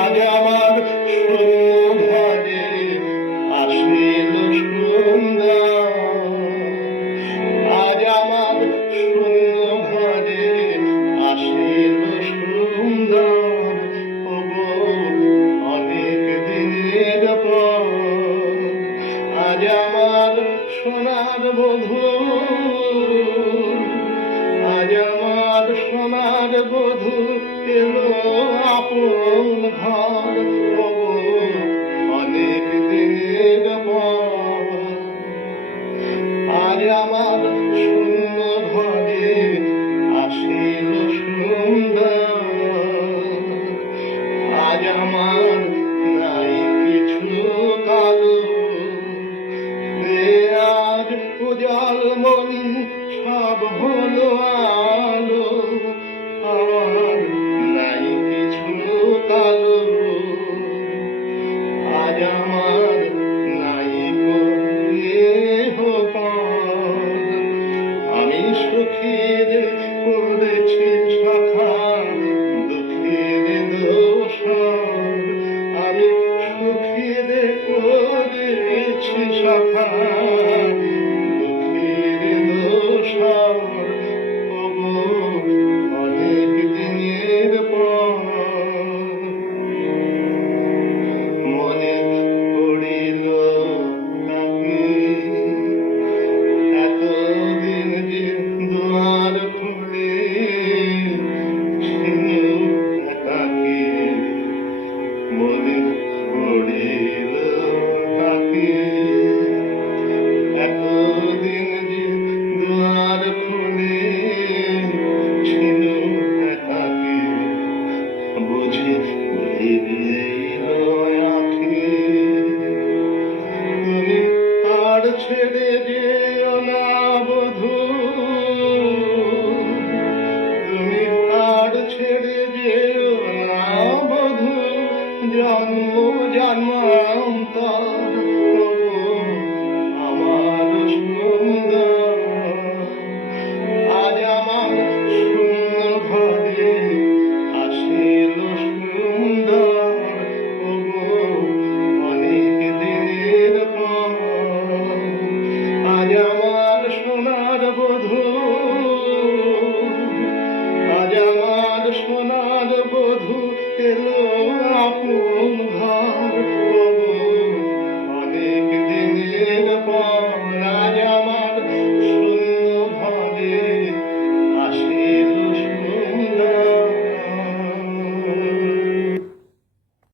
আজ আমার শূন্য ঘরে আসিল সুন্দর, আজ আমার শূন্য ঘরে আসিল সুন্দর, ওগো অনেক দিনের পর আজ আমার সোনার বধূ, আজ আমার সোনার বধূ এলো আপন ঘর, অনেক দিনের পর আজ আমার